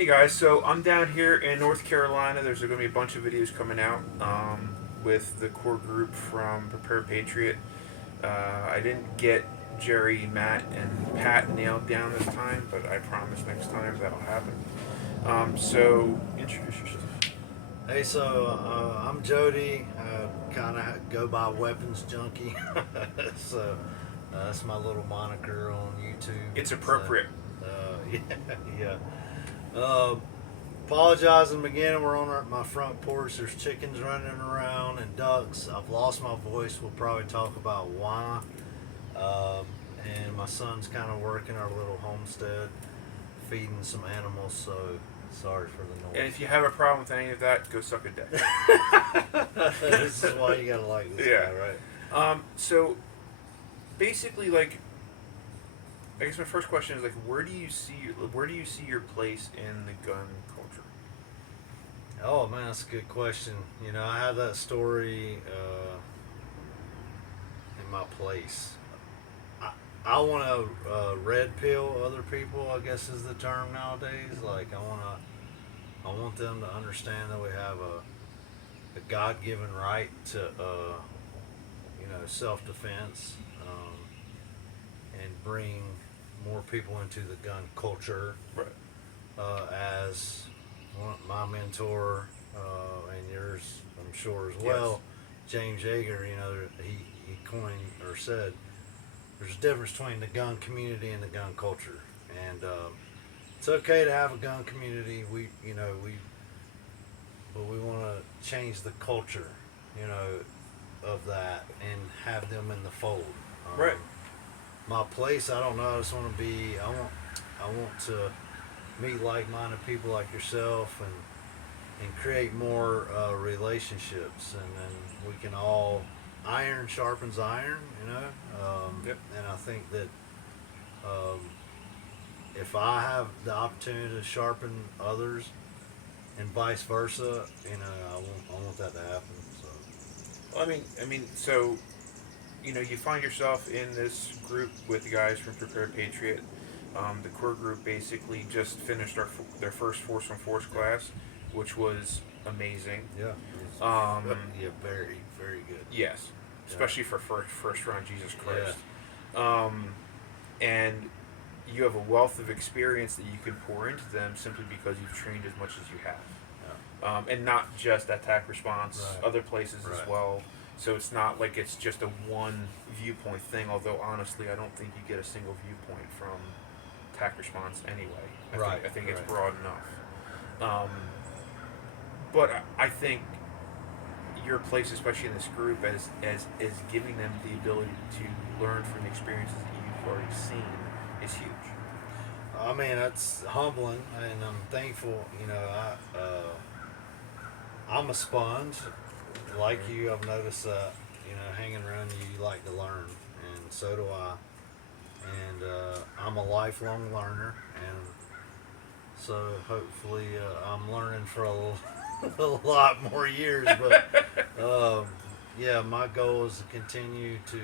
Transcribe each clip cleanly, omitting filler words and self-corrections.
Hey guys, so I'm down here in North Carolina. There's going to be a bunch of videos coming out with the core group from Prepare Patriot. I didn't get Jerry, Matt, and Pat nailed down this time, but I promise next time that'll happen. So introduce yourself. Hey, I'm Jody. I kind of go by Weapons Junkie. so that's my little moniker on YouTube. It's appropriate. Yeah. Uh, Apologize in the beginning. We're on my front porch. There's chickens running around and ducks. I've lost my voice. We'll probably talk about why. Um, and my son's kind of working our little homestead, feeding some animals. So sorry for the noise. And if you have a problem with any of that, go suck a dick. This is why you gotta like this Yeah. guy, right? So basically, like, I guess my first question is like, where do you see your place in the gun culture? Oh man, that's a good question. You know, I have that story in my place. I want to red pill other people, I guess is the term nowadays. Like I want them to understand that we have a God-given right to self-defense, and bring more people into the gun culture. Right. As my mentor, and yours, I'm sure as well, James Yeager, he coined or said there's a difference between the gun community and the gun culture, and it's okay to have a gun community. But we want to change the culture, of that and have them in the fold. Right. My place, I don't know. I just want to be. I want to meet like-minded people like yourself and create more relationships, and then we can all iron sharpens iron, Yep. and I think that if I have the opportunity to sharpen others and vice versa, I want that to happen. So Well, so you find yourself in this group with the guys from Prepare Patriot. The core group basically just finished their first Force on Force class, which was amazing. yeah, yeah, very very good. Yes, especially for first round Jesus Christ. And you have a wealth of experience that you can pour into them simply because you've trained as much as you have. And not just at TAC Response, Right. other places as Right. well. So it's not like it's just a one viewpoint thing, although honestly I don't think you get a single viewpoint from TAC Response anyway. I think it's Right. broad enough. But I think your place, especially in this group, as giving them the ability to learn from the experiences that you've already seen is huge. I mean, that's humbling, and I'm thankful. I'm a sponge, like you. I've noticed that. Hanging around you, you like to learn, and so do I. And I'm a lifelong learner, and so hopefully I'm learning for a lot more years. But yeah, my goal is to continue to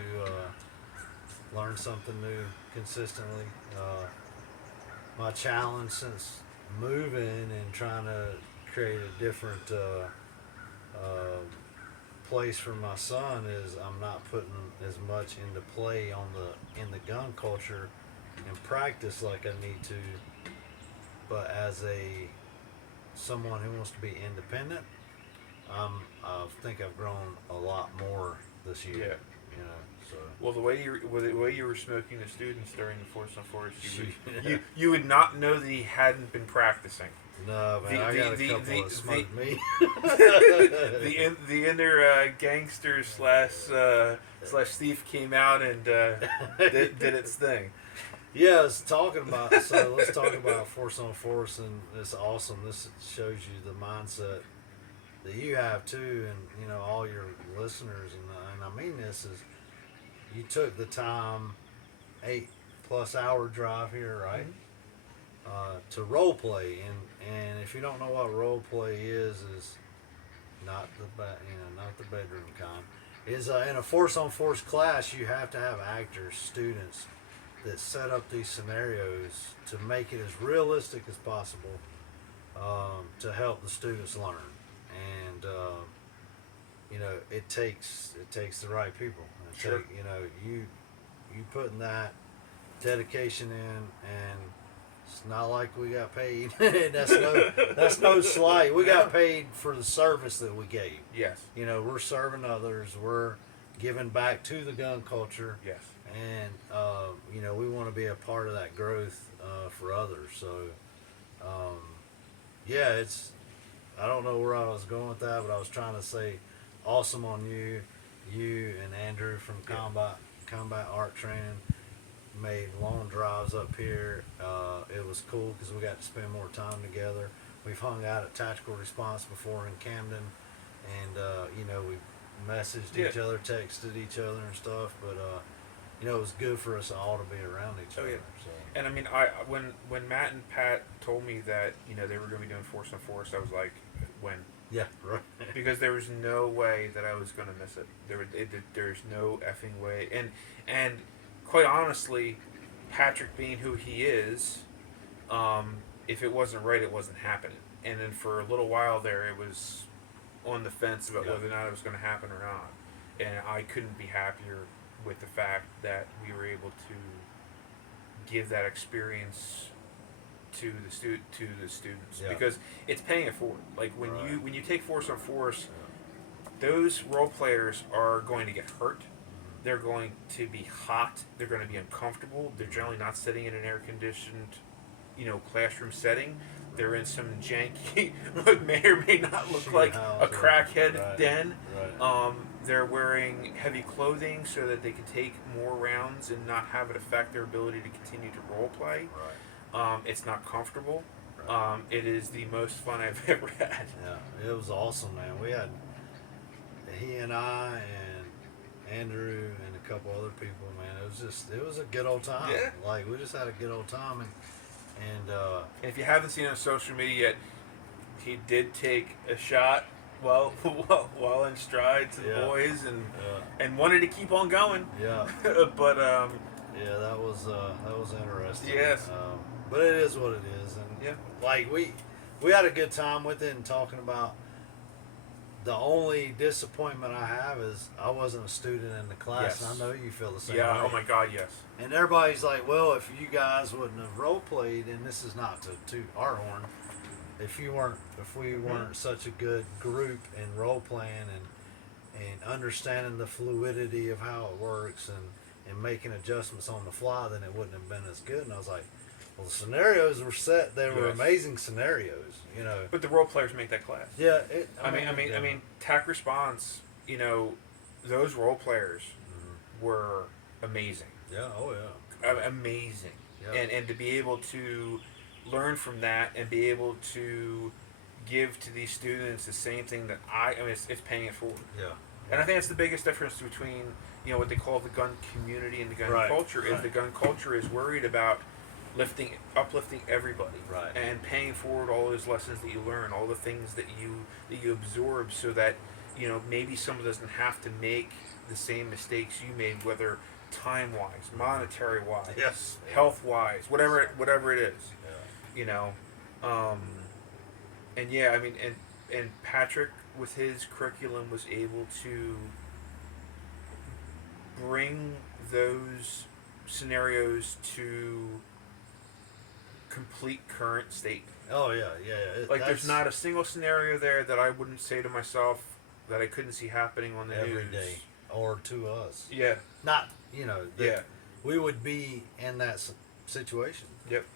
learn something new consistently. My challenge since moving and trying to create a different place for my son is I'm not putting as much into play in the gun culture and practice like I need to, but as someone who wants to be independent, I think I've grown a lot more this year. Yeah. So Well, the way you were smoking the students during the Force on Force, you would not know that he hadn't been practicing. no, man, I got a couple that smoked me. The inner gangster slash thief came out and did its thing. Yeah, let's talk about force on force, and it's awesome. This shows you the mindset that you have too, and all your listeners, and I mean this is you took the time, 8+ hour drive here, right? To role play, and if you don't know what role play is not the bedroom kind. Is in a force on force class, you have to have actors, students that set up these scenarios to make it as realistic as possible to help the students learn. And it takes the right people. Sure. You putting that dedication in, and it's not like we got paid. That's no slight. We got paid for the service that we gave. Yes. We're serving others. We're giving back to the gun culture. Yes. And we want to be a part of that growth for others. So it's, I don't know where I was going with that, but I was trying to say awesome on you and Andrew from combat art training. Made long drives up here. It was cool because we got to spend more time together. We've hung out at Tactical Response before in Camden, and we messaged each other, texted each other and stuff. But it was good for us all to be around each other. Yeah. So. And I mean, when Matt and Pat told me that they were going to be doing Force on Force, I was like, when? Yeah, right. Because there was no way that I was going to miss it. There's no effing way. And quite honestly, Patrick being who he is, if it wasn't right, it wasn't happening. And then for a little while there, it was on the fence about whether or not it was going to happen or not. And I couldn't be happier with the fact that we were able to give that experience to the students, because it's paying it forward. Like when you take Force on Force, those role players are going to get hurt. They're going to be hot. They're going to be uncomfortable. They're generally not sitting in an air-conditioned, classroom setting. They're in some janky, what may or may not look like a crackhead den. Right. They're wearing heavy clothing so that they can take more rounds and not have it affect their ability to continue to role play. Right. It's not comfortable. Right. It is the most fun I've ever had. Yeah, it was awesome, man. We had he and I and Andrew and a couple other people, man. It was a good old time. Yeah. Like we just had a good old time, and if you haven't seen it on social media yet, he did take a shot while in stride to the boys and wanted to keep on going. Yeah. But yeah, that was interesting. Yes. But it is what it is, and like we had a good time with it and talking about. The only disappointment I have is I wasn't a student in the class, and I know you feel the same way. Oh my God, yes. And everybody's like, well, if you guys wouldn't have role played, and this is not to toot our horn, if we weren't such a good group in role playing and understanding the fluidity of how it works and making adjustments on the fly, then it wouldn't have been as good. And I was like, well, the scenarios were set. They were amazing scenarios, But the role players make that class. Yeah. I mean, TAC Response, those role players were amazing. Yeah. Oh yeah. Amazing. Yeah. And to be able to learn from that and be able to give to these students the same thing that it's paying it forward. Yeah. And I think that's the biggest difference between what they call the gun community and the gun culture is the gun culture is worried about uplifting everybody, and paying forward all those lessons that you learn, all the things that you absorb, so that maybe someone doesn't have to make the same mistakes you made, whether time wise, monetary wise, health wise, whatever it is, and and Patrick with his curriculum was able to bring those scenarios to complete current state. Oh yeah. There's not a single scenario there that I wouldn't say to myself that I couldn't see happening on the every news. day, or to us. Yeah. Not we would be in that situation. Yep.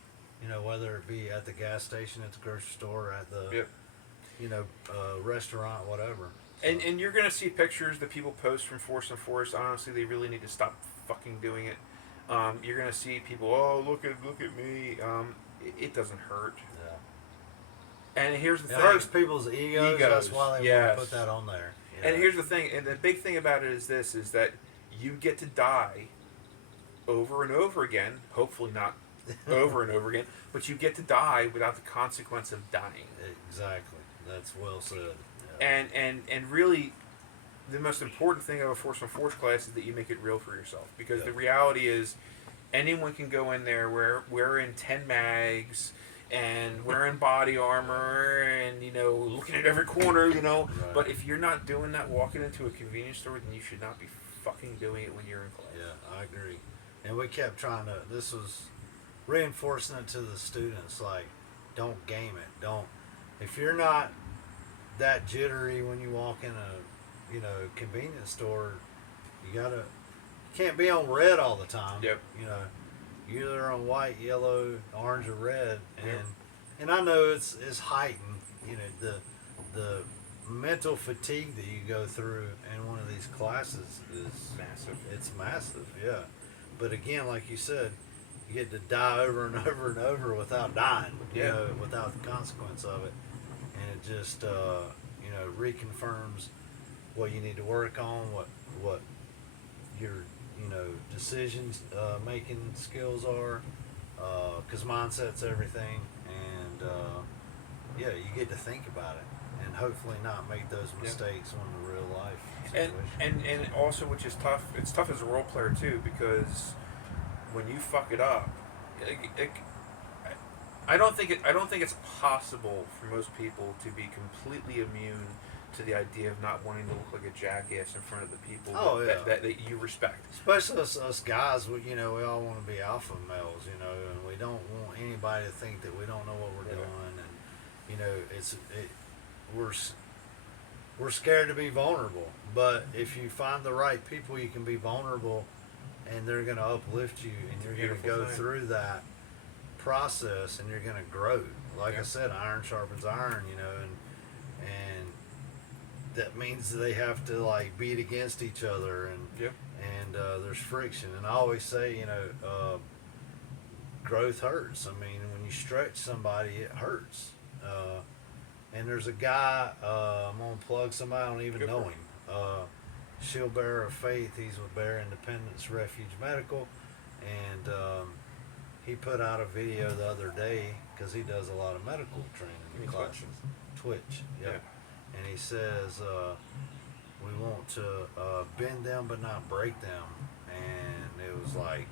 Whether it be at the gas station, at the grocery store, at the restaurant, whatever. So. And you're gonna see pictures that people post from Force and Force. Honestly, they really need to stop fucking doing it. You're gonna see people. Oh, look at me. It doesn't hurt. Yeah. And here's the thing. It hurts people's egos. That's why they want to put that on there. And here's the thing. And the big thing about it is this: is that you get to die over and over again. Hopefully not over and over again, but you get to die without the consequence of dying. Exactly. That's well said. Yeah. And really, the most important thing of a Force on Force class is that you make it real for yourself, because the reality is anyone can go in there wearing 10 mags and wearing body armor and looking at every corner. Right. But if you're not doing that walking into a convenience store, then you should not be fucking doing it when you're in class. Yeah, I agree. And we kept trying to. This was reinforcing it to the students, like, don't game it. Don't. If you're not that jittery when you walk in a, convenience store, you can't be on red all the time. Yep. You're either on white, yellow, orange, or red, and Yep. and I know it's heightened. The mental fatigue that you go through in one of these classes is Massive. It's massive, yeah. But again, like you said, you get to die over and over and over without dying. Yeah. Without the consequence of it, and it just reconfirms what you need to work on, what your decisions making skills are, because mindset's everything, and you get to think about it and hopefully not make those mistakes on the real life situation. And also, which is tough. It's tough as a role player too, because when you fuck it up, I don't think it's possible for most people to be completely immune to the idea of not wanting to look like a jackass in front of the people that you respect. Especially us guys, we all want to be alpha males, and we don't want anybody to think that we don't know what we're doing, and we're scared to be vulnerable. But if you find the right people, you can be vulnerable, and they're going to uplift you, and you're going to go through that process, and you're going to grow. Like I said, iron sharpens iron, and that means they have to like beat against each other, and there's friction. And I always say, growth hurts. I mean, when you stretch somebody, it hurts. And there's a guy, I'm gonna plug somebody, I don't even know him. Shield Bearer of Faith. He's with Bear Independence Refuge Medical, and he put out a video the other day because he does a lot of medical training classes. Twitch, yeah. And he says, we want to bend them but not break them. And it was like,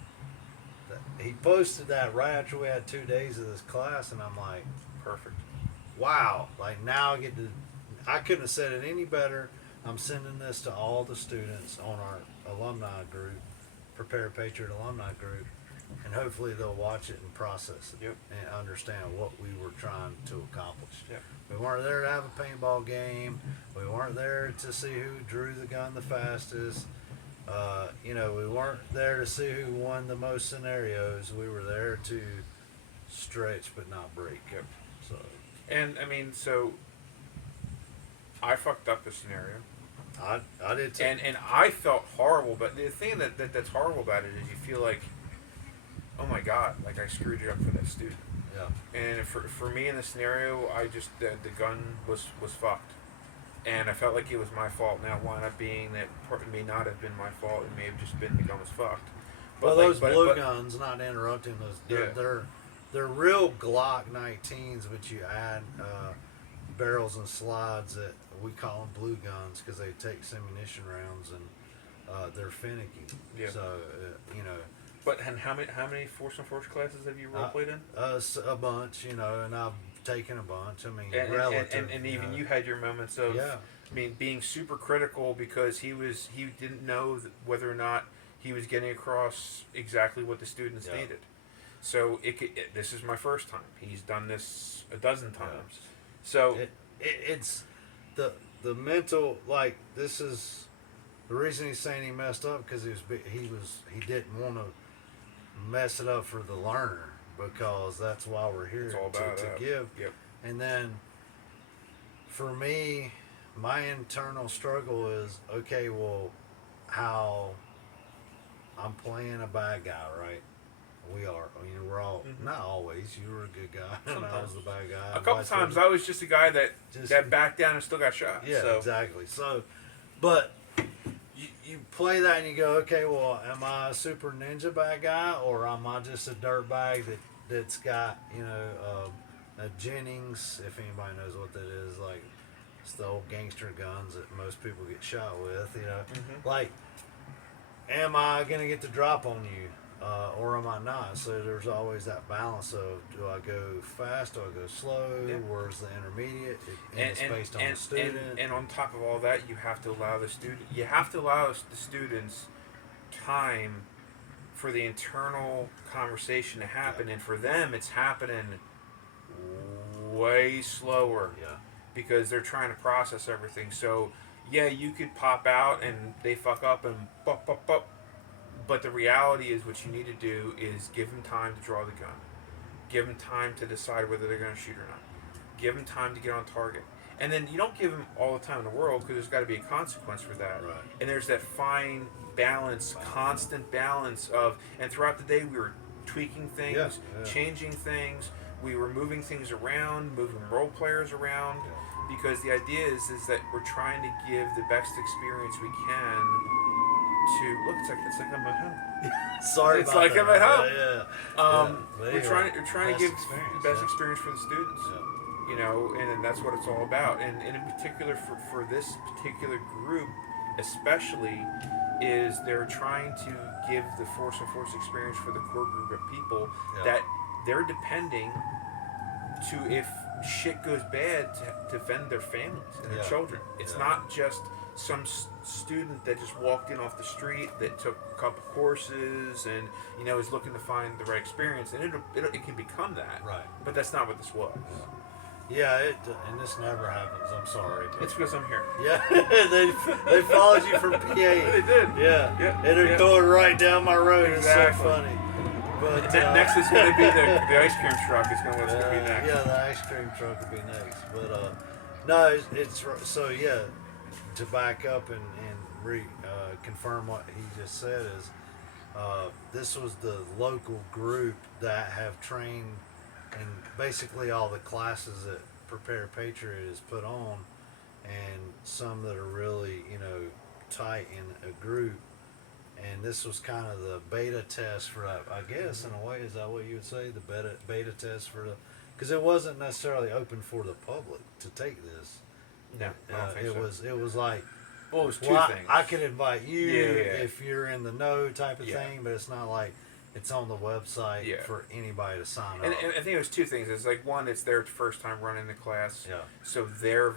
he posted that right after we had 2 days of this class, and I'm like, Perfect. wow. Like, now I couldn't have said it any better. I'm sending this to all the students on our alumni group, Prepare Patriot alumni group, and hopefully they'll watch it and process it and understand what we were trying to accomplish. Yep. We weren't there to have a paintball game. We weren't there to see who drew the gun the fastest. We weren't there to see who won the most scenarios. We were there to stretch but not break. Yep. So. And I mean, so I fucked up the scenario. I did too. And I felt horrible, but the thing that's horrible about it is you feel like, oh my god, like I screwed you up for that student. Yeah. And for me in the scenario, I just the gun was fucked, and I felt like it was my fault. Now it wound up being that it may not have been my fault. It may have just been the gun was fucked. Well, those blue guns, not interrupting those, they're real Glock 19s, but you add barrels and slides that we call them blue guns because they take ammunition rounds, and they're finicky. Yeah. So But and how many Force and Forge classes have you role played in? A bunch, and I've taken a bunch. I mean, and even you had your moments of, I mean, being super critical because he didn't know whether or not he was getting across exactly what the students needed. So this is my first time. He's done this a dozen times. Yeah. So it's the mental, like, this is the reason he's saying he messed up, because he didn't want to mess it up for the learner, because that's why we're here to give. Yep. And then for me, my internal struggle is, okay, well, how I'm playing a bad guy, right? We are. We're all, not always. You were a good guy, and I was the bad guy. A couple times I was just a guy that backed down and still got shot. Yeah, so. exactly. So, but you play that and you go, okay, well, am I a super ninja bad guy, or am I just a dirt bag that's got a Jennings, if anybody knows what that is, like, it's the old gangster guns that most people get shot with, Like, am I gonna get the drop on you? or am I not? So there's always that balance of, do I go fast, do I go slow, where's the intermediate, and it's based on the student. And on top of all that, you have to allow the students time for the internal conversation to happen, and for them it's happening way slower because they're trying to process everything. So yeah, you could pop out and they fuck up and bop bop bop, but the reality is what you need to do is give them time to draw the gun, give them time to decide whether they're going to shoot or not, give them time to get on target. And then you don't give them all the time in the world because there's got to be a consequence for that. Right. And there's that fine balance, constant balance of, and throughout the day we were tweaking things, changing things, we were moving things around, moving role players around, because the idea is that we're trying to give the best experience we can to, look, it's like I'm at home. Sorry it's about like that. I'm at home. We're We're trying to give the best experience for the students. You know, and that's what it's all about. And in particular, for this particular group, especially, is they're trying to give the force and force experience for the core group of people that they're depending to, if shit goes bad, to defend their families and their children. It's not just some student that just walked in off the street that took a couple courses and, you know, is looking to find the right experience, and it can become that. Right. But that's not what this was. Yeah, and this never happens. I'm sorry. It's because I'm here. Yeah, they followed you from PA. They did. Yeah. And they're going right down my road. Exactly. It's so funny. But next is going to be the ice cream truck. It's going to be next. Yeah, the ice cream truck will be next. But no, it's so yeah. To back up and confirm what he just said is, this was the local group that have trained. And basically all the classes that Prepare Patriot is put on, and some that are really, you know, tight in a group. And this was kind of the beta test for that, I guess, in a way. Is that what you would say? The beta test for the, because it wasn't necessarily open for the public to take this. No, I don't think so. It was like, well, it was two things. I could invite you if you're in the know type of thing, but it's not like it's on the website for anybody to sign up. And I think it was two things. It's like, one, it's their first time running the class, so they're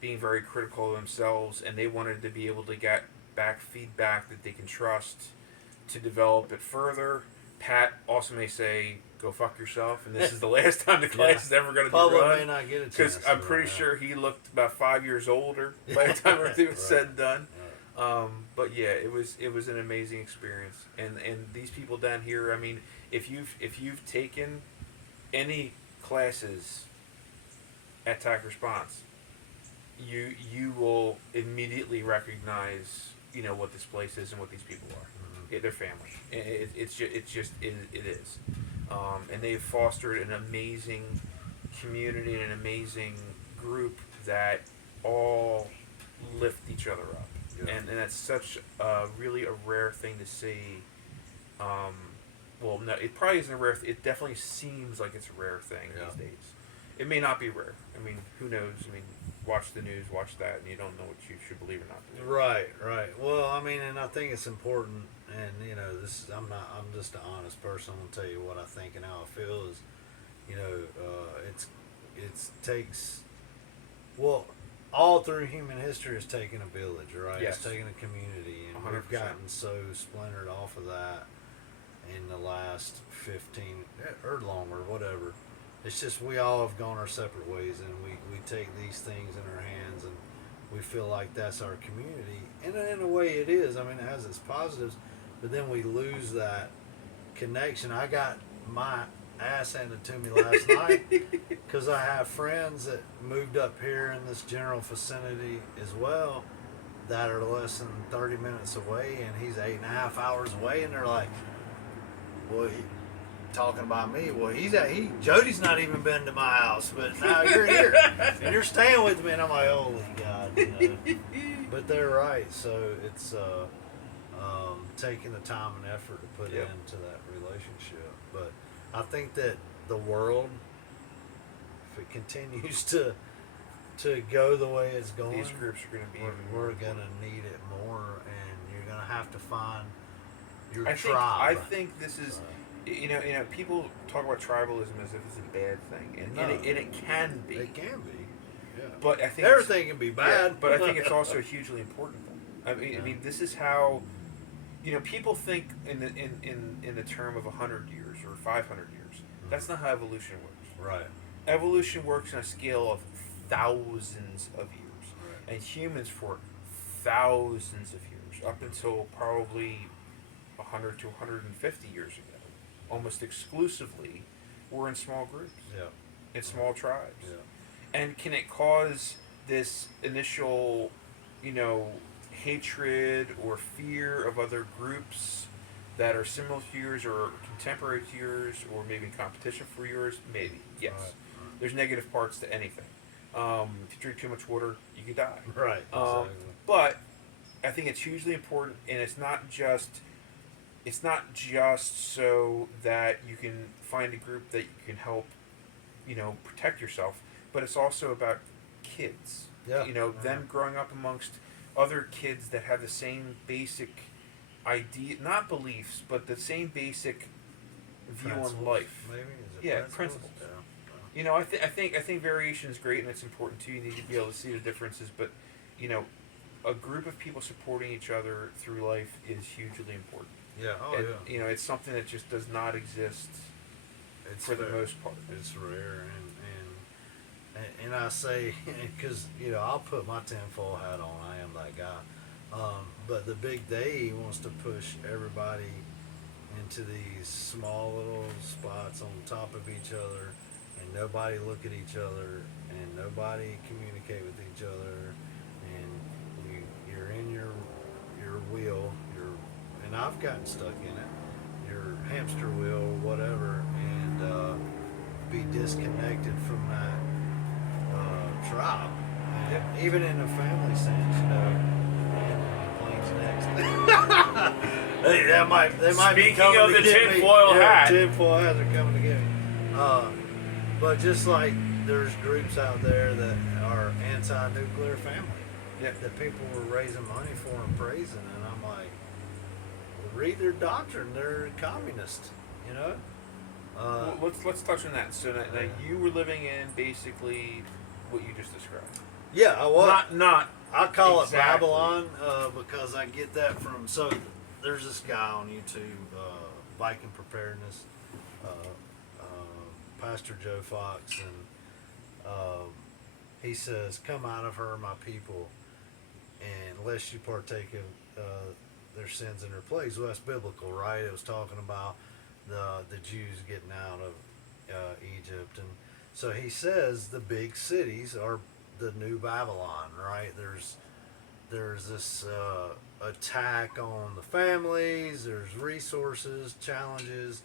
being very critical of themselves, and they wanted to be able to get back feedback that they can trust to develop it further. Pat also may say, go fuck yourself, and this is the last time the class is ever going to be run. Public may not get a chance. Because I'm pretty sure he looked about 5 years older by the time everything was said and done. But yeah, it was an amazing experience, and these people down here. I mean, if you've taken any classes at TAC Response, you will immediately recognize, you know, what this place is and what these people are. They're family. It is, and they've fostered an amazing community and an amazing group that all lift each other up. And that's such really a rare thing to see. Well, no, it probably isn't a rare. It definitely seems like it's a rare thing these days. It may not be rare. I mean, who knows? I mean, watch the news, watch that, and you don't know what you should believe or not believe. Right. Well, I mean, and I think it's important. And you know, I'm just an honest person. I'm gonna tell you what I think and how I feel. Is, you know, it takes, well, all through human history, it's taken a village, right? Yes. It's taken a community, and 100%. we've gotten so splintered off of that in the last 15 or longer, whatever. It's just we all have gone our separate ways, and we take these things in our hands, and we feel like that's our community. And in a way, it is. I mean, it has its positives, but then we lose that connection. I got my ass handed to me last night because I have friends that moved up here in this general vicinity as well that are less than 30 minutes away, and he's 8.5 hours away, and they're like, well, talking about me, well, Jody's not even been to my house, but now you're here and you're staying with me, and I'm like, holy God, you know. But they're right. So it's taking the time and effort to put into that relationship. But I think that the world, if it continues to go the way it's going, These groups are going to be we're going to need it more, and you're going to have to find your I tribe. think this is, people talk about tribalism as if it's a bad thing, and, No, and it can be. it can be. Yeah. But I think Everything can be bad. Yeah, but I think it's also a hugely important thing. Yeah. I mean, this is how, people think in the term of 100 years or 500 years. That's not how evolution works. Right. Evolution works on a scale of thousands of years, Right. and humans for thousands of years, up until probably 100 to 150 years ago, almost exclusively, were in small groups, Yeah. in small tribes. Yeah. And can it cause this initial, hatred or fear of other groups that are similar to yours or contemporary to yours or maybe competition for yours? Maybe, yes. Right. There's negative parts to anything. If you drink too much water, you can die. Right. Exactly. But I think it's hugely important, and it's not just so that you can find a group that you can help, protect yourself, but it's also about kids. Yeah. Them growing up amongst other kids that have the same basic idea, not beliefs, but the same basic view on Principles, life. Maybe. Is it Yeah, principles? principles. Yeah. I think variation is great and it's important too. You need to be able to see the differences, but a group of people supporting each other through life is hugely important. Yeah. Oh And, yeah. It's something that just does not exist It's for the rare. most part. It's rare, and I say, because I'll put my tinfoil hat on. I am that guy. But the big day wants to push everybody into these small little spots on top of each other, and nobody look at each other, and nobody communicate with each other, and you're in your wheel, and I've gotten stuck in it, your hamster wheel or whatever, and be disconnected from that tribe. And even in a family sense, plane's next. They might be Speaking coming of to the get me. tinfoil hat. Tinfoil hats are coming to get me. But just like there's groups out there that are anti-nuclear family, that people were raising money for and praising, and I'm like, read their doctrine. They're communists, Well, let's touch on that. So now you were living in basically what you just described. Yeah, I was. Not. I call exactly. it Babylon because I get that from. So there's this guy on YouTube, Viking Preparedness, Pastor Joe Fox, and he says, "Come out of her, my people, and lest you partake of their sins and their plagues." Well, that's biblical, right? It was talking about the Jews getting out of Egypt, and so he says the big cities are the new Babylon, right? There's this attack on the families. There's resources, challenges,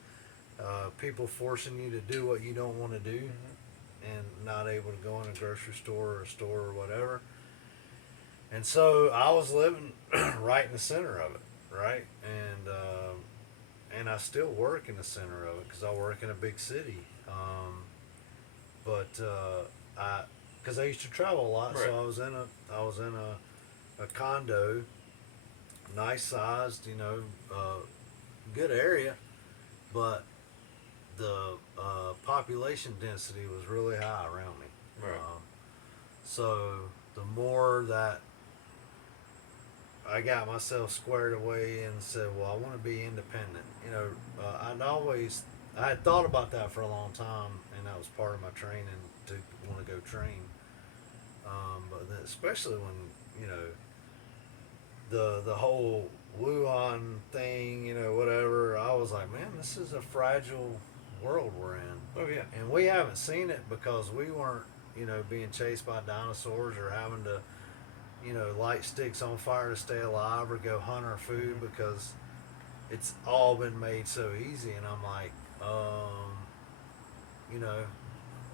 people forcing you to do what you don't want to do, and not able to go in a grocery store or a store or whatever. And so I was living right in the center of it, right? And I still work in the center of it because I work in a big city. Because I used to travel a lot, Right. so I was in a condo, nice sized, good area, but the population density was really high around me. Right. So the more that I got myself squared away and said, well, I want to be independent. I had thought about that for a long time, and that was part of my training to want to go train. But then especially when, the whole Wuhan thing, whatever, I was like, man, this is a fragile world we're in. Oh yeah. And we haven't seen it because we weren't, being chased by dinosaurs or having to, light sticks on fire to stay alive or go hunt our food because it's all been made so easy. And I'm like,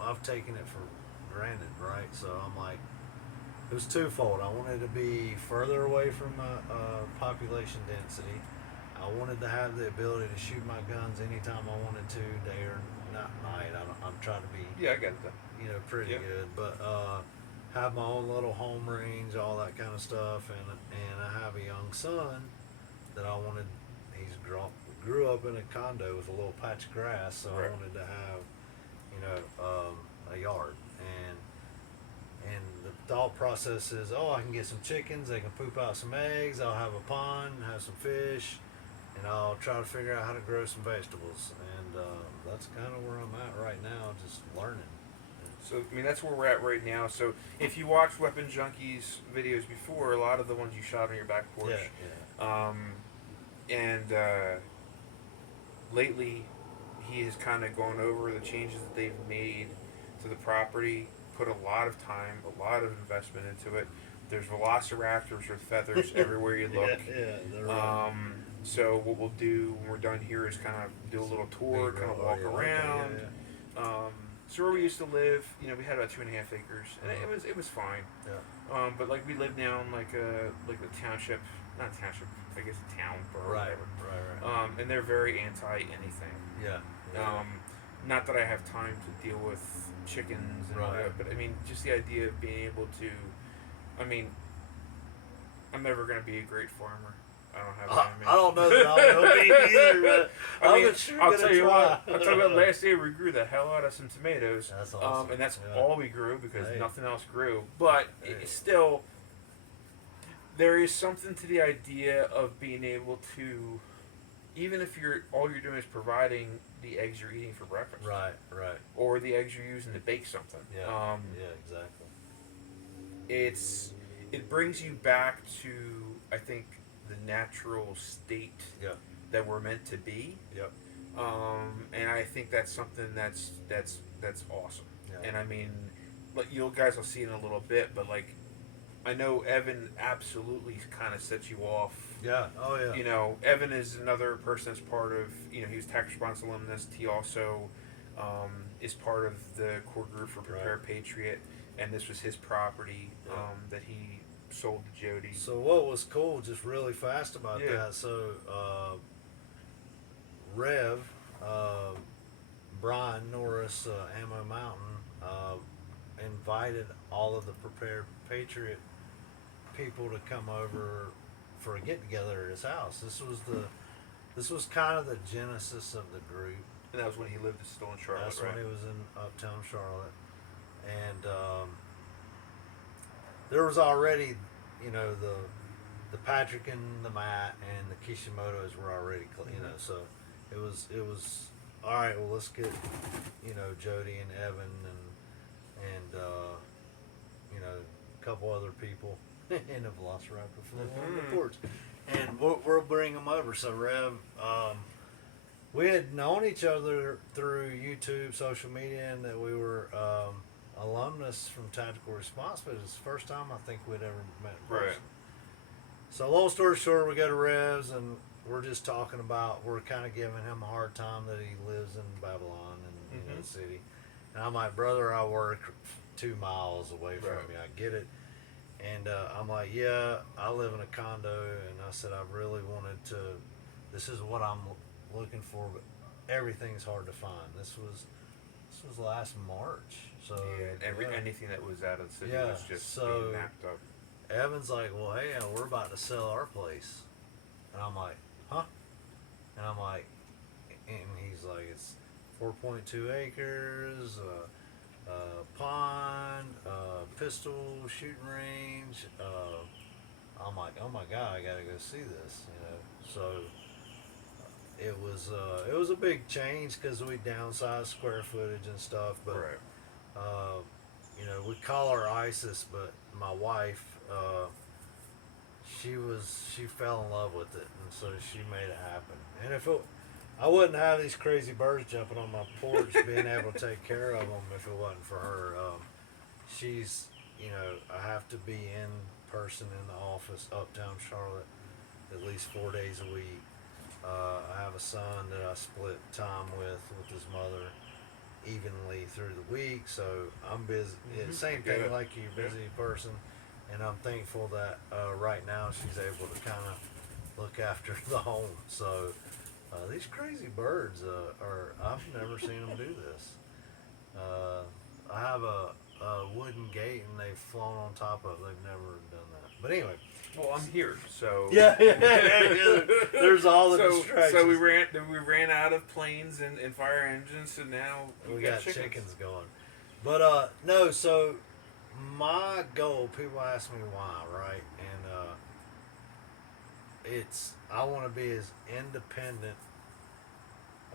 I've taken it for granted, right? So I'm like, it was twofold. I wanted to be further away from population density. I wanted to have the ability to shoot my guns anytime I wanted to, day or night. I'm trying to be, Yeah, I get that. pretty Yep. good. But have my own little home range, all that kind of stuff. And I have a young son that I wanted. He's grew up in a condo with a little patch of grass, so Right. I wanted to have, a yard. And the thought process is, oh, I can get some chickens, they can poop out some eggs, I'll have a pond, have some fish, and I'll try to figure out how to grow some vegetables. And that's kind of where I'm at right now, just learning. So I mean that's where we're at right now. So if you watched Weapon Junkie's videos before, a lot of the ones you shot on your back porch. Yeah, And lately, he has kind of gone over the changes that they've made to the property. Put a lot of time, a lot of investment into it. There's velociraptors with feathers everywhere you look. yeah, they're right. So what we'll do when we're done here is kind of do a little tour, kind of walk around. Okay, yeah. So where we used to live, we had about 2.5 acres, and it was fine. Yeah. But like we live now in like the township, not township, I guess a town or Right, whatever. right. And they're very anti anything. Yeah. Yeah. Not that I have time to deal with chickens and all Right. that, but I mean, just the idea of being able to, I mean, I'm never going to be a great farmer. I don't have it in me. I don't know that I'll know me either, but I mean, I'm sure I'll gonna tell you try. what. I'll tell you what. Last year we grew the hell out of some tomatoes. That's awesome. And that's Yeah. all we grew because Hey. nothing else grew. But Hey. it's still, there is something to the idea of being able to, even if all you're doing is providing the eggs you're eating for breakfast, Right, right. or the eggs you're using to bake something. Yeah. Yeah, exactly. It brings you back to, I think, the natural state Yeah. that we're meant to be. Yep. And I think that's something that's awesome. Yeah. And I mean, like you guys will see in a little bit, but like, I know Evan absolutely kind of sets you off. Yeah. Oh yeah. Evan is another person that's part of. He was tax response alumnus. He also is part of the core group for Prepare Right. Patriot, and this was his property Yeah. that he sold to Jody. So what was cool, just really fast about Yeah. that. So Rev, Brian Norris, Ammo Mountain, invited all of the Prepared Patriot people to come over for a get together at his house. This was kind of the genesis of the group. And that was when he lived still in Charlotte, That's right? when he was in Uptown Charlotte, and there was already, the Patrick and the Matt and the Kishimotos were already, so it was all right. Well, let's get, Jody and Evan and a couple other people and a velociraptor flew on the porch, and we'll bring them over. So Rev, we had known each other through YouTube, social media, and that we were alumnus from Tactical Response, but it was the first time I think we'd ever met in person. Right. So long story short, we go to Rev's and we're just talking about, we're kind of giving him a hard time that he lives in Babylon and the city. And I'm like, brother, I work 2 miles away from Right. you. I get it. And I'm like, yeah, I live in a condo, and I said I really wanted to. This is what I'm looking for, but everything's hard to find. This was last March, so and anything that was out of the city Yeah, was just so- being mapped up. Evan's like, well, hey, we're about to sell our place, and I'm like, huh? And I'm like, and he's like, it's 4.2 acres. Pond, pistol shooting range. I'm like, oh my god, I gotta go see this, So it was a big change because we downsized square footage and stuff. But Right. we call her ISIS, but my wife, she fell in love with it, and so she made it happen. And I wouldn't have these crazy birds jumping on my porch, being able to take care of them if it wasn't for her. She's, I have to be in person in the office, Uptown Charlotte, at least 4 days a week. I have a son that I split time with his mother evenly through the week, so I'm busy. Same thing Yeah. like you, busy person, and I'm thankful that right now she's able to kind of look after the home. So these crazy birds I've never seen them do this. I have a wooden gate and they've flown on top of it. They've never done that. But anyway. Well, I'm here, so Yeah. There's all the distractions. So we ran out of planes and fire engines, and now we got chickens going. But no, so my goal, people ask me why, right? And it's I want to be as independent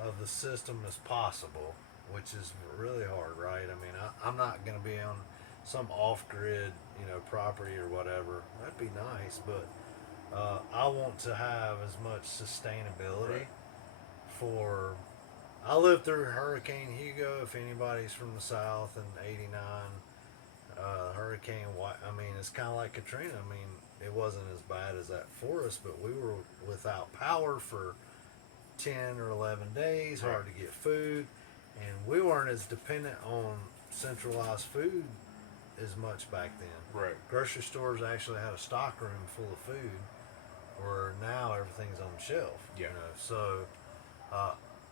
of the system as possible, which is really hard, right? I mean, I'm not going to be on some off-grid, property or whatever. That'd be nice, but I want to have as much sustainability Right. for. I lived through Hurricane Hugo. If anybody's from the South in '89, Hurricane. I mean, it's kind of like Katrina. I mean, it wasn't as bad as that for us, but we were without power for 10 or 11 days. Right. Hard to get food, and we weren't as dependent on centralized food as much back then. Right. Grocery stores actually had a stock room full of food, where now everything's on the shelf. Yeah. So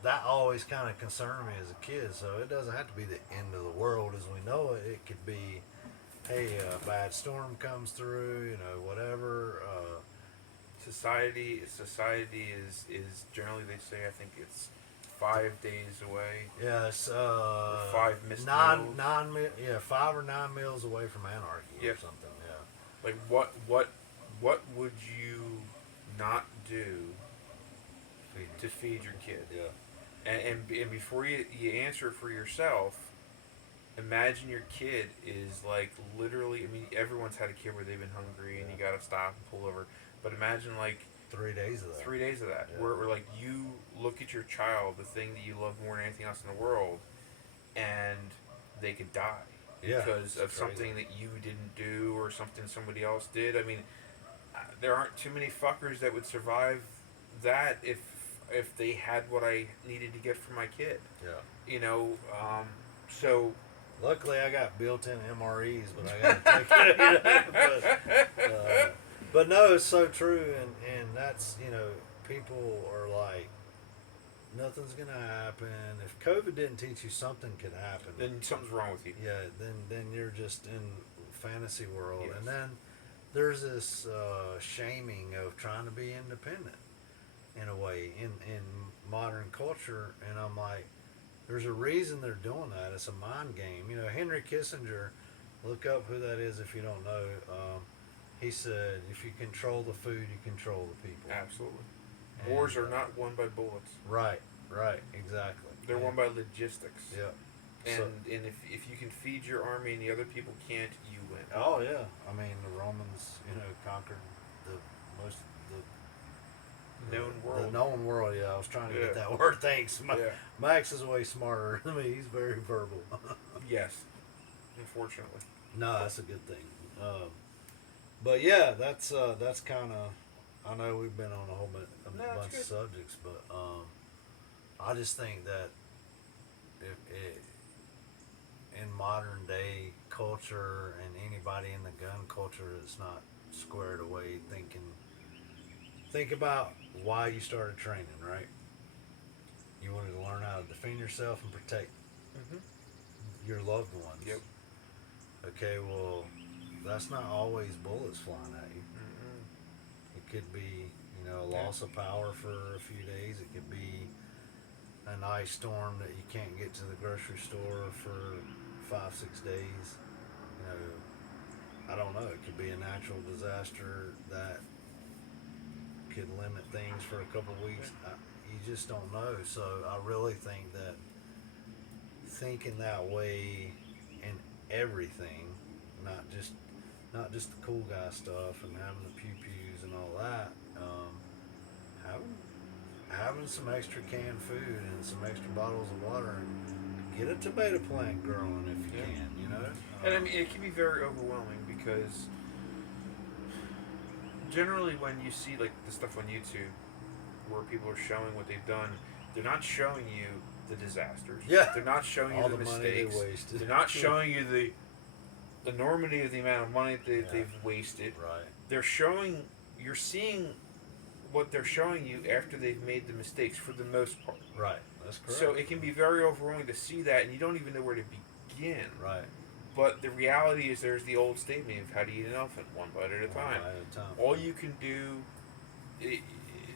that always kind of concerned me as a kid. So it doesn't have to be the end of the world as we know it. It could be, hey, a bad storm comes through, whatever. Society is generally, they say, I think it's 5 days away. Yes, 5 missed nine, meals. 5 or 9 meals away from anarchy or something. Yeah. Like what would you not do to feed your kid? Yeah. And before you answer it for yourself, imagine your kid is like literally. I mean, everyone's had a kid where they've been hungry and you gotta stop and pull over. But imagine like 3 days of that. 3 days of that, Yeah. where like you look at your child, the thing that you love more than anything else in the world, and they could die because of something that you didn't do or something somebody else did. I mean, there aren't too many fuckers that would survive that if they had what I needed to get for my kid. Yeah. So Luckily, I got built-in MREs, but I got to take it. But no, it's so true, and that's people are like, nothing's gonna happen. If COVID didn't teach you something could happen, then something's wrong with you. yeah, then you're just in fantasy world, Yes. and then there's this shaming of trying to be independent in a way in modern culture, and I'm like, there's a reason they're doing that. It's a mind game. Henry Kissinger, look up who that is if you don't know. He said, if you control the food, you control the people. Absolutely. And, Wars are not won by bullets. Right, exactly. They're won by logistics. Yeah. And if you can feed your army and the other people can't, you win. Oh yeah. I mean, the Romans, conquered the most Known world. The known world. Yeah, I was trying to get that word. Thanks. Max is way smarter than me. He's very verbal. Yes. Unfortunately. No, that's a good thing. But yeah, that's kind of. I know we've been on a bunch of subjects, but I just think that in modern day culture and anybody in the gun culture that's not squared away, think about why you started training, right? You wanted to learn how to defend yourself and protect your loved ones. Yep. Okay, well, that's not always bullets flying at you. Mm-hmm. It could be, a loss of power for a few days. It could be an ice storm that you can't get to the grocery store for 5-6 days. I don't know. It could be a natural disaster that could limit things for a couple of weeks. You just don't know. So I really think that thinking that way in everything, not just the cool guy stuff and having the pew-pews and all that, having some extra canned food and some extra bottles of water, and get a tomato plant growing if you can, And I mean, it can be very overwhelming because generally when you see like the stuff on YouTube where people are showing what they've done, they're not showing you the disasters. Yeah. They're not showing you all the the money mistakes. they wasted. They're not showing you the enormity of the amount of money that they've wasted. Right. You're seeing what they're showing you after they've made the mistakes for the most part. Right. That's correct. So it can be very overwhelming to see that, and you don't even know where to begin. Right. But the reality is, there's the old statement of how to eat an elephant, one bite at a One time. bite at a time. All you can do,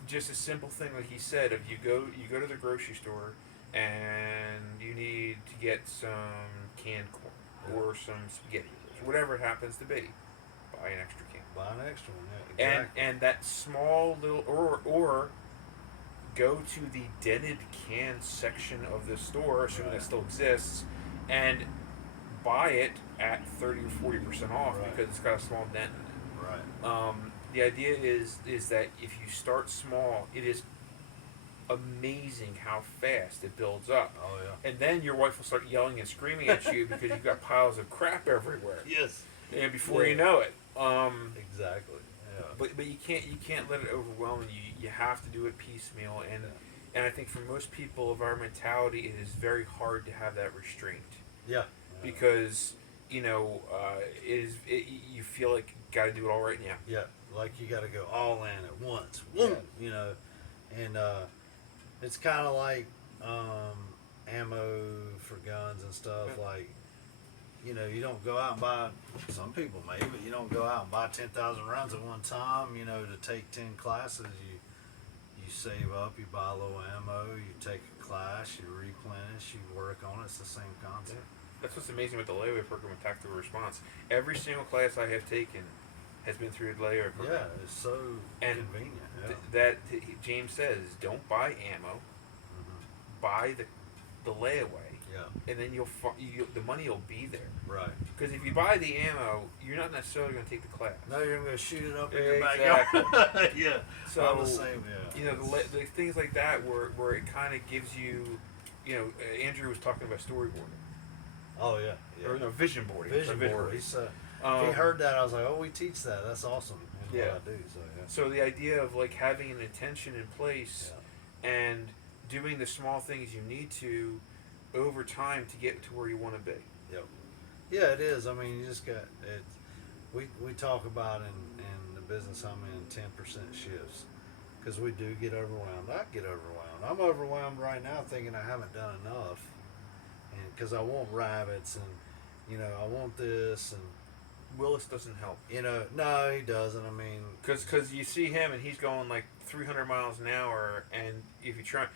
just a simple thing like he said, if you go to the grocery store and you need to get some canned corn or some spaghetti, whatever it happens to be, buy an extra can. Buy an extra one, yeah, exactly. And that small little, or go to the dented can section of the store, assuming Right. that still exists, and buy it at 30 or 40% off Right. because it's got a small dent in it. Right. The idea is that if you start small, it is amazing how fast it builds up. Oh yeah. And then your wife will start yelling and screaming at you because you've got piles of crap everywhere. Yes. And before Yeah. you know it. Exactly. Yeah. But you can't let it overwhelm you. You have to do it piecemeal, and I think for most people of our mentality, it is very hard to have that restraint Yeah. because you feel like you got to do it all right now. Yeah, like you got to go all in at once. Yeah. Boom, and it's kind of like ammo for guns and stuff. Yeah. Like, you don't go out and buy. Some people may, but you don't go out and buy 10,000 rounds at one time. To take 10 classes, you save up, you buy a little ammo, you take a class, you replenish, you work on it. It's the same concept. That's what's amazing with the Layaway Program and Tactical Response. Every single class I have taken has been through the Layaway Program. Yeah, it's so And convenient. Yeah. James says, don't buy ammo, Mhm. buy the layaway, Yeah. and then the money will be there. Right. Because if you buy the ammo, you're not necessarily going to take the class. No, you're gonna shoot it up in your Exactly. backyard. Yeah. So I'm the same. Yeah. the things like that where it kind of gives you, Andrew was talking about storyboarding Oh yeah. Yeah. or no vision boarding. Vision Sorry, board. He heard that. I was like, oh, we teach that. That's awesome. And Yeah. what I do. So yeah. So the idea of like having an intention in place and doing the small things you need to over time to get to where you want to be. Yep. Yeah, it is. I mean, you just got it. We talk about in the business I'm in 10% shifts because we do get overwhelmed. I get overwhelmed. I'm overwhelmed right now thinking I haven't done enough, and because I want rabbits and I want this and Willis doesn't help. no, he doesn't. I mean, Because you see him and he's going like 300 miles an hour, and if you try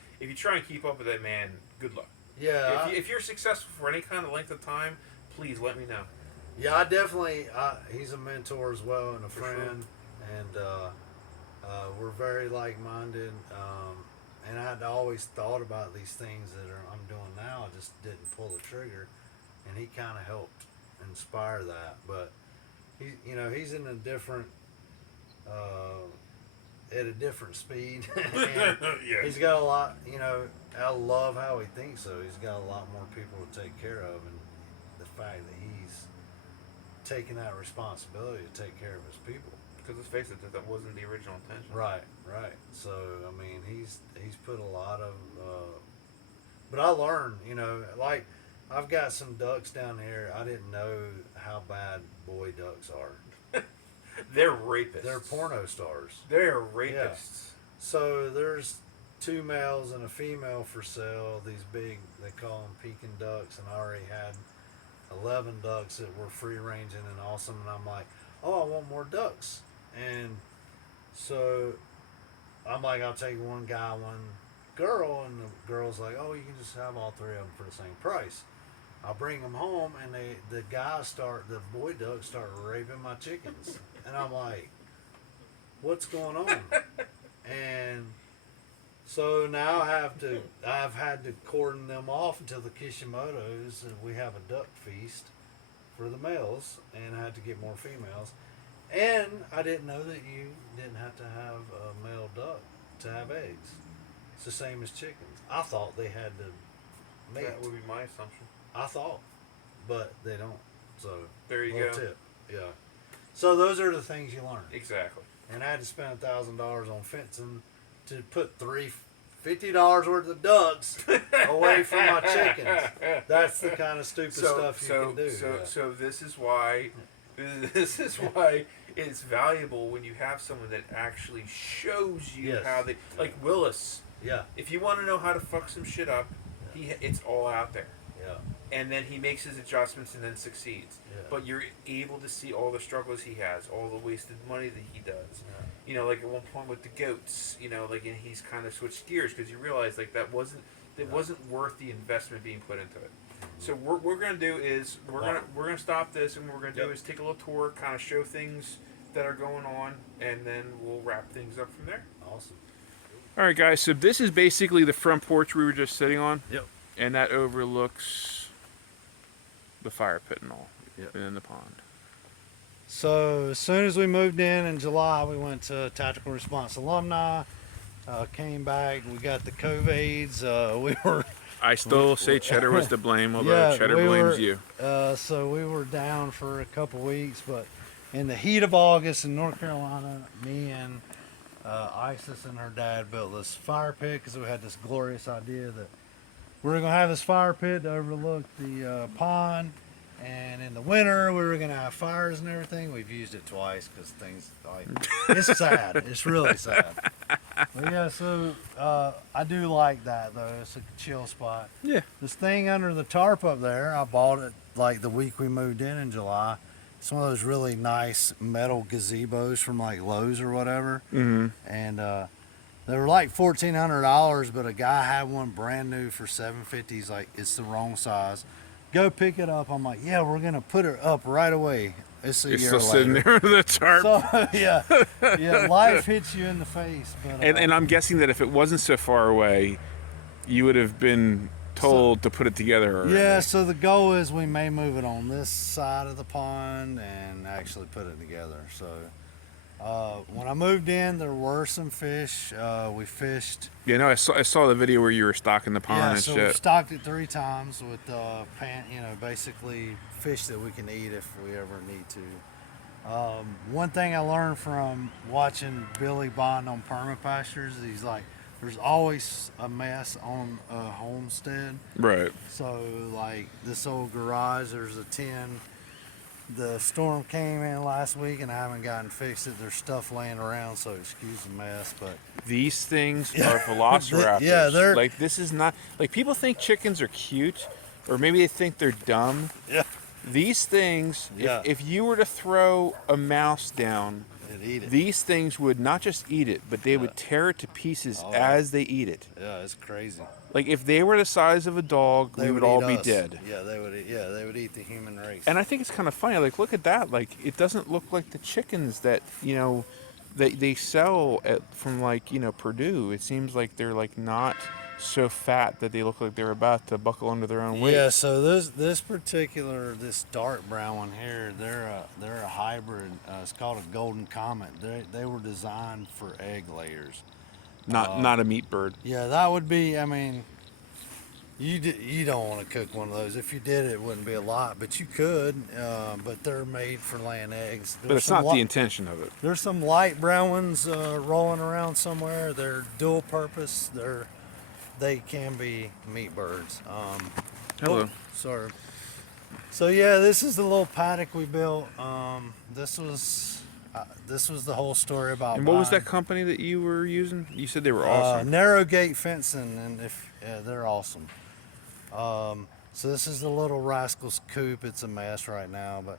and keep up with that man, good luck. yeah, If you're successful for any kind of length of time, please let me know. yeah, I definitely. He's a mentor as well and a For sure. friend, and we're very like-minded. And I'd always thought about these things that I'm doing now. I just didn't pull the trigger, and he kind of helped inspire that. But he's in a different, at a different speed. And Yeah. he's got a lot. I love how he thinks. So he's got a lot more people to take care of, and the fact that he's taking that responsibility to take care of his people. Because let's face it, that wasn't the original intention. Right. So I mean, he's put a lot of. But I learned, like I've got some ducks down here. I didn't know how bad boy ducks are. They're rapists. They're porno stars. They're rapists. So there's 2 males and a female for sale. These big, they call them Peking ducks, and I already had 11 ducks that were free ranging and awesome. And I'm like, oh, I want more ducks. And so I'm like, I'll take one guy, one girl, and the girl's like, oh, you can just have all 3 of them for the same price. I'll bring them home, and the boy ducks start raping my chickens, and I'm like, what's going on? And so now I've had to cordon them off until the Kishimoto's, and we have a duck feast for the males, and I had to get more females. And I didn't know that you didn't have to have a male duck to have eggs. It's the same as chickens. I thought they had to mate. That would be my assumption. I thought, but they don't. So There you little go. tip, yeah. So those are the things you learn. Exactly. And I had to spend $1,000 on fencing to put $50 worth of ducks away from my chickens. That's the kind of stupid stuff you can do. So this is why it's valuable when you have someone that actually shows you Yes. how they, like Willis. Yeah, If you want to know how to fuck some shit up, it's all out there. yeah. and then he makes his adjustments and then succeeds. Yeah. But you're able to see all the struggles he has, all the wasted money that he does. Yeah. You know, like at one point with the goats, you know, like, and he's kind of switched gears because you realize like that wasn't worth the investment being put into it. So what we're gonna do is we're gonna stop this, and what we're gonna do is take a little tour, kind of show things that are going on, and then we'll wrap things up from there. Awesome. All right, guys. So this is basically the front porch we were just sitting on. Yep. And that overlooks the fire pit and all, Yep. and then the pond. So as soon as we moved in July, we went to Tactical Response Alumni. Came back. We got the COVIDs. We were. I still say Cheddar was to blame, although Cheddar blames you. So we were down for a couple weeks, but in the heat of August in North Carolina, me and Isis and her dad built this fire pit because we had this glorious idea that we were going to have this fire pit to overlook the pond, and in the winter we were going to have fires and everything. We've used it twice because things like it's sad. It's really sad. But yeah, so I do like that though. It's a chill spot. Yeah. This thing under the tarp up there, I bought it like the week we moved in July. It's one of those really nice metal gazebos from like Lowe's or whatever. Mm-hmm. And they were like $1,400, but a guy had one brand new for $750. He's like, it's the wrong size. Go pick it up. I'm like, yeah, we're gonna put it up right away. It's a It's year still later. sitting there under the tarp. So yeah, life hits you in the face. But And I'm guessing that if it wasn't so far away, you would have been told to put it together already. yeah, so the goal is we may move it on this side of the pond and actually put it together. So when I moved in, there were some fish. We fished. Yeah, no, I saw the video where you were stocking the pond Yeah, and so shit. we stocked it 3 times with basically fish that we can eat if we ever need to. One thing I learned from watching Billy Bond on Permapastures, he's like, there's always a mess on a homestead. Right. So like this old garage, there's a tin. The storm came in last week and I haven't gotten fixed it. There's stuff laying around, so excuse the mess, but These things are velociraptors. Yeah, they're- like, this is not like people think chickens are cute, or maybe they think they're dumb. yeah, These things, Yeah. if you were to throw a mouse down, they'd eat it. these things would not just eat it, but they would tear it to pieces Oh. as they eat it. Yeah, it's crazy. Like, if they were the size of a dog, we would all eat be us. dead. Yeah, they would. They would eat the human race. And I think it's kind of funny. Like, look at that. Like, it doesn't look like the chickens that, they sell from, like, Purdue. It seems like they're, like, not so fat that they look like they're about to buckle under their own weight. Yeah, so this dark brown one here, they're a hybrid. It's called a golden comet. They were designed for egg layers. Not a meat bird. Yeah, that would be. I mean, you don't want to cook one of those. If you did, it wouldn't be a lot, but you could. But they're made for laying eggs. But it's not the intention of it. There's some light brown ones rolling around somewhere. They're dual purpose. They can be meat birds. Hello. Sorry. So yeah, this is the little paddock we built. This was the whole story about. And what was buying. that company that you were using? You said they were awesome. Narrow gate fencing, and they're awesome. So this is the little rascal's coop. It's a mess right now, but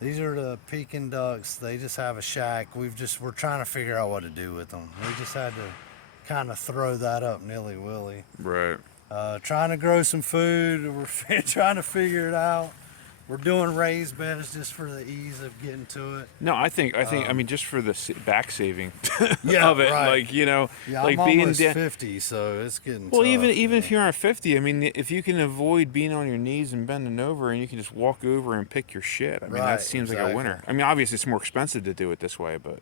these are the Pekin ducks. They just have a shack. We're trying to figure out what to do with them. We just had to kind of throw that up nilly-willy. Right. Trying to grow some food. We're trying to figure it out. We're doing raised beds just for the ease of getting to it. No, I think I mean, just for the back saving Yeah, of it, right. like, Yeah, like I'm being almost 50, so it's getting Well, tough. even if you aren't 50, I mean, if you can avoid being on your knees and bending over, and you can just walk over and pick your shit, I mean, Right, that seems like a exactly. winner. I mean, obviously it's more expensive to do it this way, but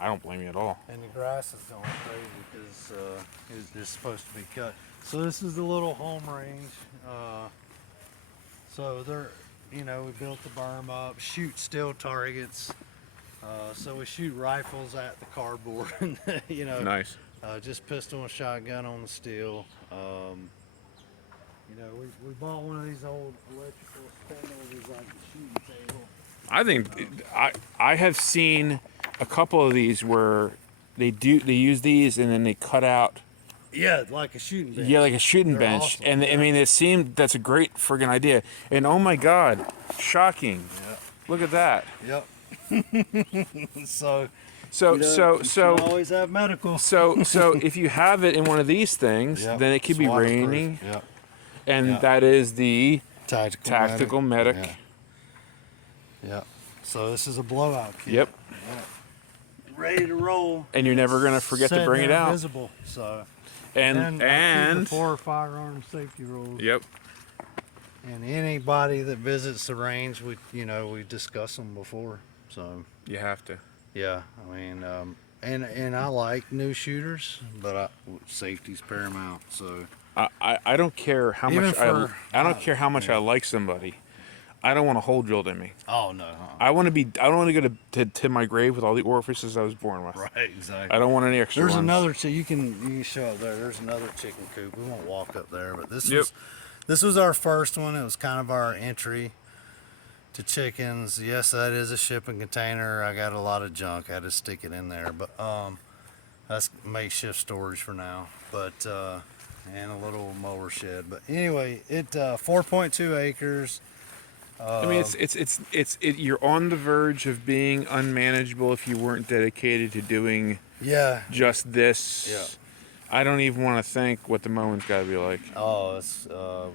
I don't blame you at all. And the grass is going crazy because it's supposed to be cut. So this is the little home range. So we built the berm up, shoot steel targets. So we shoot rifles at the cardboard. Nice. Just pistol and shotgun on the steel. We bought one of these old electrical spindles, like the shooting table. I think I have seen a couple of these where they use these and then they cut out Yeah, like a shooting bench. Yeah, like a shooting They're bench. awesome, And I mean, it seemed that's a great friggin' idea. And oh my God, shocking! Yeah. Look at that. Yep. So, So you know, so you so can always have medical. so if you have it in one of these things, Yep. then it could It's be waterproof. raining, Yep. and Yep. that is the Tactical medic. Yeah. Yep. So this is a blowout kit. Yep. Yep. Ready to roll. And you're never gonna forget to Sitting bring it there out. Visible. So. And I keep the 4 firearm safety rules. yep. And anybody that visits the range, we discuss them before. So You have to. yeah, I mean, and I like new shooters, but safety's paramount. So I don't care how Even much for- I don't care how much yeah. I like somebody. I don't want a hole drilled in me. oh no, I want to go to my grave with all the orifices I was born with. right, exactly. I don't want any extra There's ones. another you can show up there. There's another chicken coop. We won't walk up there, but Yep. this was our first one. It was kind of our entry to chickens. Yes, that is a shipping container. I got a lot of junk. I had to stick it in there, but that's makeshift storage for now. But and a little mower shed. But anyway, it 4.2 acres. I mean, you're on the verge of being unmanageable if you weren't dedicated to doing Yeah. just this. Yeah. I don't even want to think what the mowing's got to be like. Oh, it's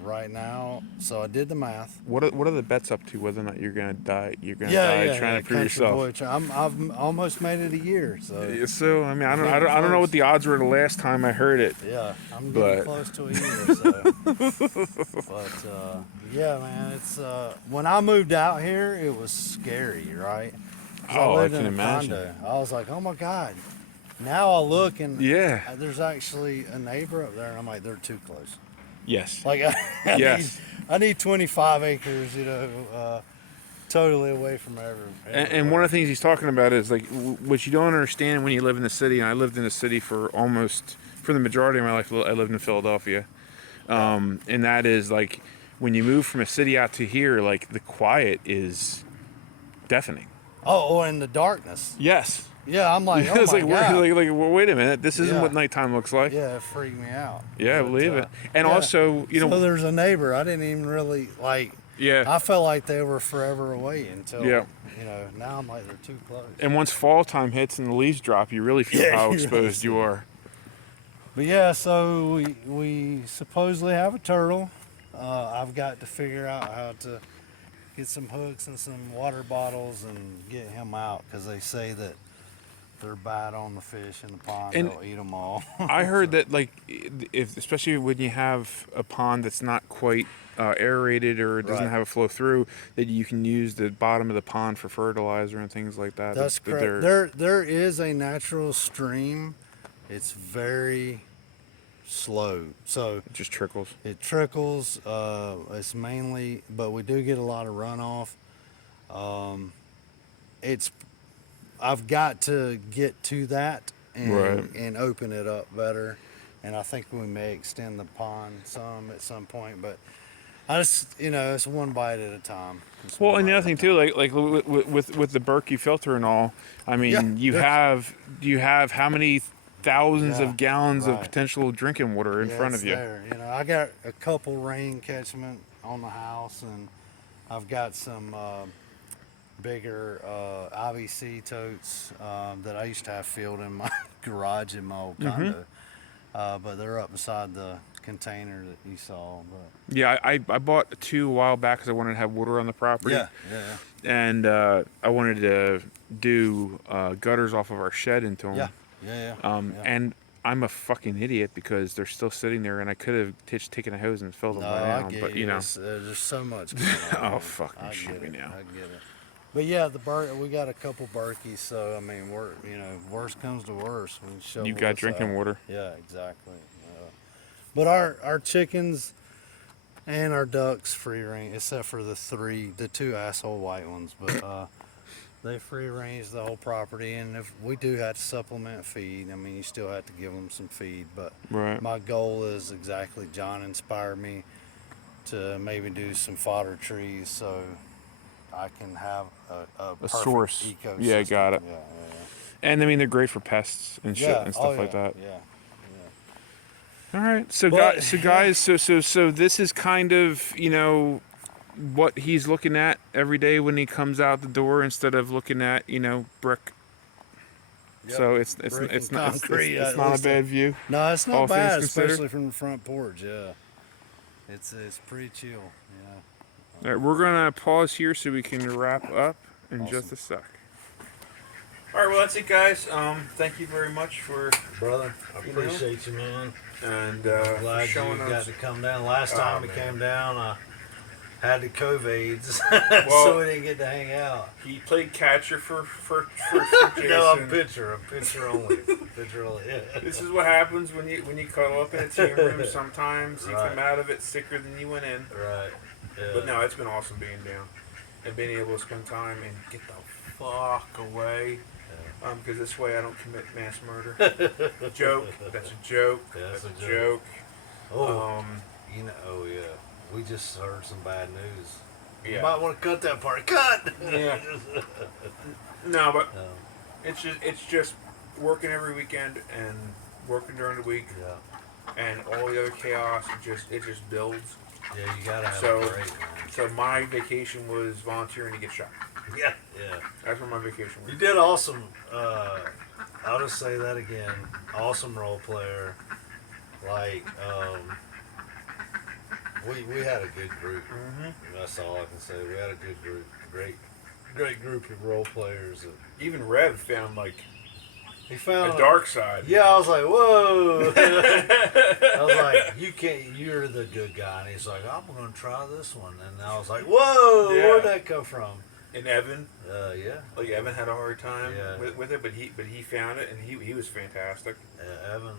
right now. So I did the math. What are the bets up to whether or not you're gonna die? You're gonna die trying to prove Country yourself. boy, I've almost made it a year. So Yeah, so I mean, I Getting don't know close. what the odds were the last time I heard it. yeah, I'm But- getting close to a year. So, but yeah, man, it's when I moved out here, it was scary, right? 'Cause Oh, I lived can in a imagine. condo. I was like, oh my god. Now I look and Yeah. there's actually a neighbor up there, and I'm like, they're too close. Yes. Like I Yes. need 25 acres, totally away from And one of the things he's talking about is like what you don't understand when you live in the city. And I lived in the city for the majority of my life. I lived in Philadelphia, and that is like when you move from a city out to here, like the quiet is deafening. Oh, in the darkness. Yes. Yeah, I'm like, oh It's my like, god. well, wait a minute. This isn't Yeah. what nighttime looks like. Yeah, it freaked me out. Yeah, I But, believe it. And yeah. also, So there's a neighbor. I didn't even really like. yeah. I felt like they were forever away until. Yeah. Now I'm like they're too close. And once fall time hits and the leaves drop, you really feel Yeah, how you really exposed see you it. are. But yeah, so we supposedly have a turtle. I've got to figure out how to get some hooks and some water bottles and get him out because they say that they're bad on the fish in the pond. And They'll eat them all. I heard that, like, especially when you have a pond that's not quite aerated or it doesn't Right. have a flow through, that you can use the bottom of the pond for fertilizer and things like that. That's That they're- correct. There is a natural stream. It's very slow, so It just trickles. it trickles. It's mainly, but we do get a lot of runoff. I've got to get to that and Right. and open it up better, and I think we may extend the pond some at some point. But I just, it's one bite at a time. It's Well, one and the bite other at a thing too, time. with the Berkey filter and all, I mean, Yeah, you have how many thousands Yeah, of gallons of right. potential drinking water in Yeah, front it's of you. there. I got a couple rain catchment on the house, and I've got some bigger IBC totes that I used to have filled in my garage in my old Mm-hmm. condo. But they're up beside the container that you saw. But Yeah, I bought 2 a while back because I wanted to have water on the property. yeah. And I wanted to do gutters off of our shed into them. Yeah. And I'm a fucking idiot because they're still sitting there, and I could have taken a hose and filled them No, by I now. get But you. you know, There's so much going on. Oh, fucking I shoot get me it. now. I get it. But yeah, we got a couple Berkeys, so I mean, worst comes to worst, we shovel you got this drinking out. water. Yeah, exactly. But our chickens and our ducks free range, except for the 2 asshole white ones, but they free range the whole property. And if we do have to supplement feed, I mean, you still have to give them some feed. But Right. my goal is exactly, John inspired me to maybe do some fodder trees so I can have a perfect source. ecosystem. Yeah, got it. Yeah. And I mean, they're great for pests and shit Yeah, and stuff like yeah, that. Yeah. All right, so But- guys, so this is kind of, you know, what he's looking at every day when he comes out the door instead of looking at, you know, brick. Yep. So it's Brick it's and not concrete, it's at not a least bad view. No, it's all not things bad, considered. especially from the front porch. Yeah, it's pretty chill. Yeah. All right, we're gonna pause here so we can wrap up in Awesome. just a sec. All right, well that's it, guys. Thank you very much for Brother, I You know? appreciate you, man. and I'm for glad you showing got us. to come down. Last time we man. came down, I had the COVIDs, Well- so we didn't get to hang out. He played catcher for Jason. No, I'm pitcher only. Pitcher only. Yeah. This is what happens when you cuddle up in a team room. Sometimes you Right. come out of it sicker than you went in. Right. Yeah. But no, it's been awesome being down and being able to spend time and get the fuck away. Because this way I don't commit mass murder. Joke. That's a joke. Yeah, That's that's a a joke. Oh, you know. Oh yeah. We just heard some bad news. You Yeah. might want to cut that part. Cut. Yeah. No, but No. it's just working every weekend and working during the week Yeah. and all the other chaos. It just builds. Yeah. You gotta have So- a break, man. So my vacation was volunteering to get shot. Yeah. Yeah. That's what my vacation was. You did awesome. I'll just say that again. Awesome role player. Like, we had a good group. Mm-hmm. That's all I can say. We had a good group. Great group of role players. Even Rev found like He found a dark side. Yeah, I was like, whoa. I was like, you're the good guy. And he's like, I'm going to try this one. And I was like, whoa, Yeah. where'd that come from? And Evan, Yeah. like Evan had a hard time Yeah. with it, but he found it and he was fantastic. Evan's,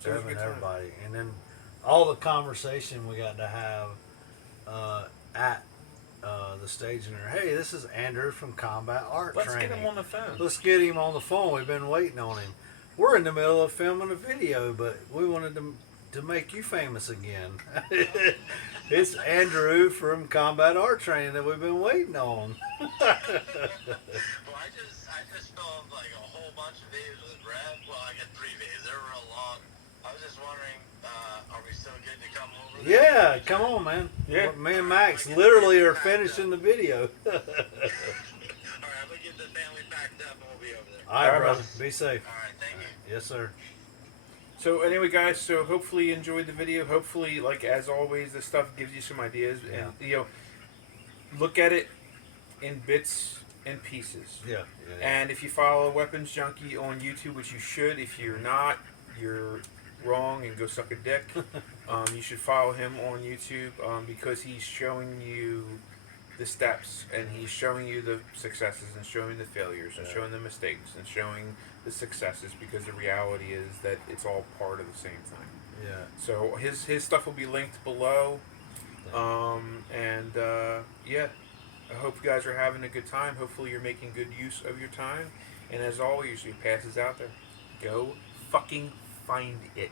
so it was a Evan, good time. everybody. And then all the conversation we got to have at the staging there. Hey, this is Andrew from Combat Art Let's Training. get him on the phone. Let's get him on the phone. We've been waiting on him. We're in the middle of filming a video, but we wanted to make you famous again. It's Andrew from Combat Art Training that we've been waiting on. Well, I just filmed like a whole bunch of videos with Rev. Well, I got 3 videos. They're real long. I was just wondering, are we still good to come over there? Yeah, come on, man. Yeah. Me and Max literally are finishing the video. All right, we'll get the family packed up and we'll be over there. All right, All right, brother. Be safe. All right, thank you. Yes, sir. So anyway, guys, so hopefully you enjoyed the video. Hopefully, like as always, this stuff gives you some ideas, and you know, look at it in bits and pieces. Yeah. And if you follow Weapons Junkie on YouTube, which you should, if you're not, you're wrong and go suck a dick. You should follow him on YouTube because he's showing you the steps and he's showing you the successes and showing the failures and showing the mistakes and showing the successes, because the reality is that it's all part of the same thing. Yeah. So his stuff will be linked below. Yeah, I hope you guys are having a good time. Hopefully you're making good use of your time. And as always, your pass is out there. Go fucking find it.